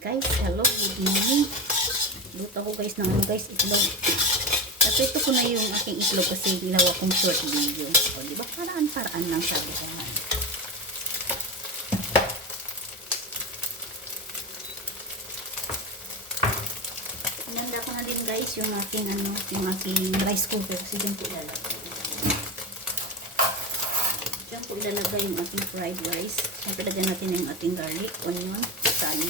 Guys, hello, good evening. Luto ako guys ng itlog. At ito ko na yung aking itlog kasi ginawa kong short video. O, diba? Paraan lang sabi ko nga. Inanda ko na din guys yung aking rice cooker kasi dyan po ilalagay. Dyan po ilalagay yung ating fried rice. Siyempre lagyan natin yung ating garlic, onion, sali.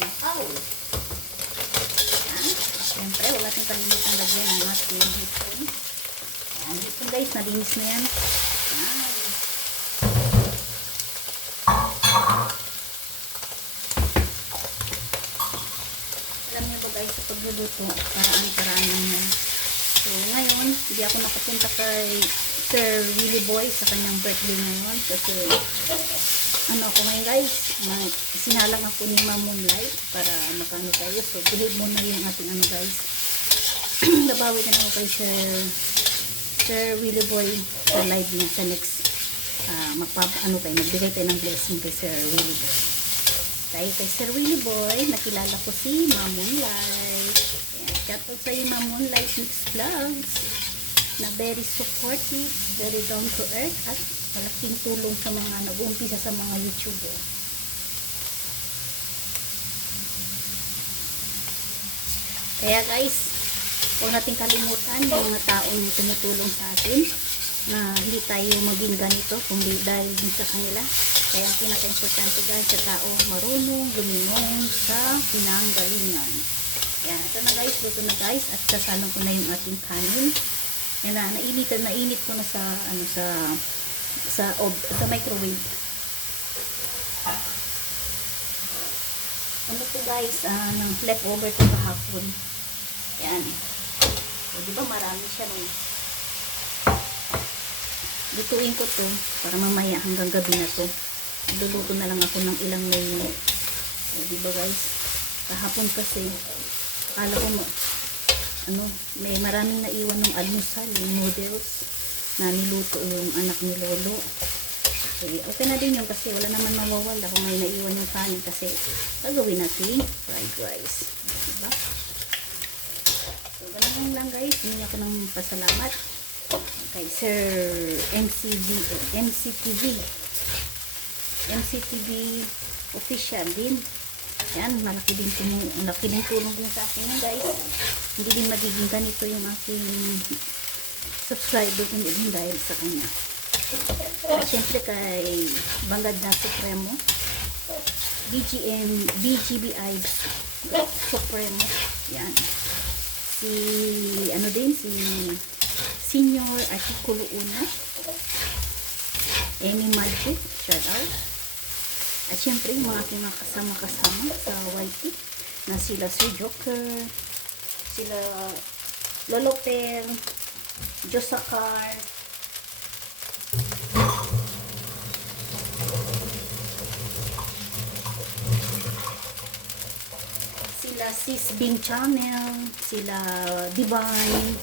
Siyempre, wala natin kalimutan lagyan ng ating hipon. Ayan, hipon guys, nalinis na yan. Alam niyo ba guys, sa pagluluto, paraan lang yan. So, ngayon, hindi ako nakapunta kay Sir Willie Boy sa kanyang birthday ngayon. Kasi, ako ngayon guys, sinalang ako ni Ma'am Moonlight para makano tayo. So, behave muna yung ating guys. Nabawi na ako kay Sir Willie Boy sa live niya sa next. Magbigay tayo ng blessing kay Sir Willie Boy. Tayo kay Sir Willie Boy, nakilala ko si Ma'am Moonlight. Ayan, shout out sa iyo Ma'am Moonlight Mix Vlogs na very supportive, very down to earth at malaking tulong sa mga nag-uumpisa sa mga YouTuber. Kaya guys, huwag natin kalimutan yung mga taong tumutulong sa atin na hindi tayo maging ganito kundi dahil din sa kanila. Kaya ang pinaka-importante guys sa tao, marunong lumingon sa pinanggalingan. Yan, ito na guys, luto na guys at sasalang ko na yung ating kanin. Yan na, nainit ko na sa microwave. Ano to guys, ng leftover ko kahapon. Yan. O, diba marami siya nung lutuin ko to para mamaya hanggang gabi na to. Luluto na lang ako ng ilang minute. O, diba guys, kahapon kasi akala ko may maraming naiwan ng almusal, yung noodles na niluto yung anak ni Lolo. Okay na din yun kasi wala naman mawawala kung may naiwan yung kanin kasi gagawin natin fried rice. Diba? So, ganun lang guys. Hindi ako ng pasalamat kay Sir MCTV official din. Yan, malaki din tulong din sa akin yan guys. Hindi din magiging ganito yung aking subscriber din dahil sa kanya. At syempre kay Bangad na Supremo, BGBI Supremo, yan. Si Senior Artikulo 1, Amy Magic, shout out. At syempre yung mga aking mga kasama sa YT na sila Sir Joker, sila Lolo Per, Josakar, sila Sis Bing Channel, sila Divine,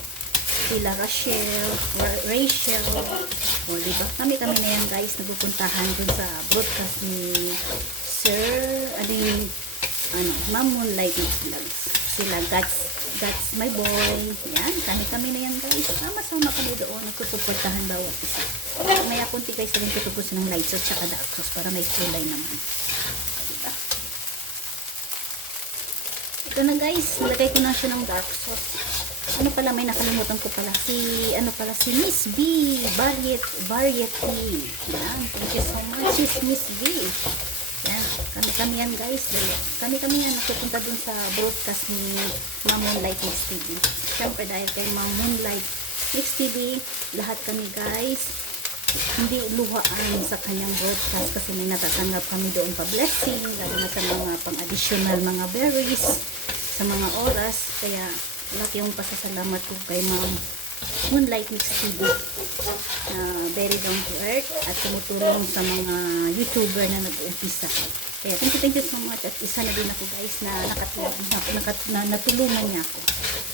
sila Rachel, o diba? Kami na yan guys, napupuntahan dun sa broadcast ni Sir, Ma'am Moonlight Vlogs. Sila That's my boy. Yan, kami na yan guys. Sama-sama kami doon, nagsusuportahan bawat isa. May akunti guys, rin tutubos ng light sauce tsaka dark sauce para may kulay naman. Diba? Ito na guys, nilagay ko na siya ng dark sauce. May nakalimutan ko pala. Si Miss B. Variety. Yan, thank you so much, Miss B. Yan, kami yan guys. Kami yan napupunta dun sa broadcast ni Ma'am Moonlight Mix TV. Siyempre dahil kay Ma'am Moonlight Mix TV, lahat kami guys, hindi luhaan sa kanyang broadcast kasi may natatanggap kami doon pa blessing, lalo na sa mga pang-additional mga berries, sa mga oras. Kaya laki yung pasasalamat ko kay Ma'am Moonlight Mix TV na very down to earth at tumutulong sa mga YouTuber na nag-uumpisa. Kaya thank you so much at isa na din ako guys na natulungan niya ako.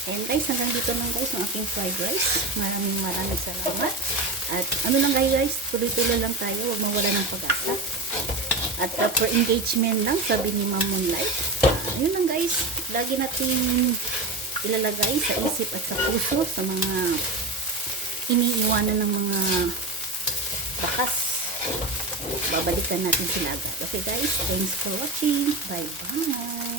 And guys, hanggang dito lang guys ang aking fried rice. Maraming salamat. At lang guys, tuloy-tuloy lang tayo, huwag mawala ng pag-asa. At for engagement lang, sabi ni Ma'am Moonlight. Yun lang guys. guys, lagi natin ilalagay sa isip at sa puso sa mga iniiwanan ng mga bakas. Babalikan natin sila agad. Okay guys, thanks for watching. Bye bye.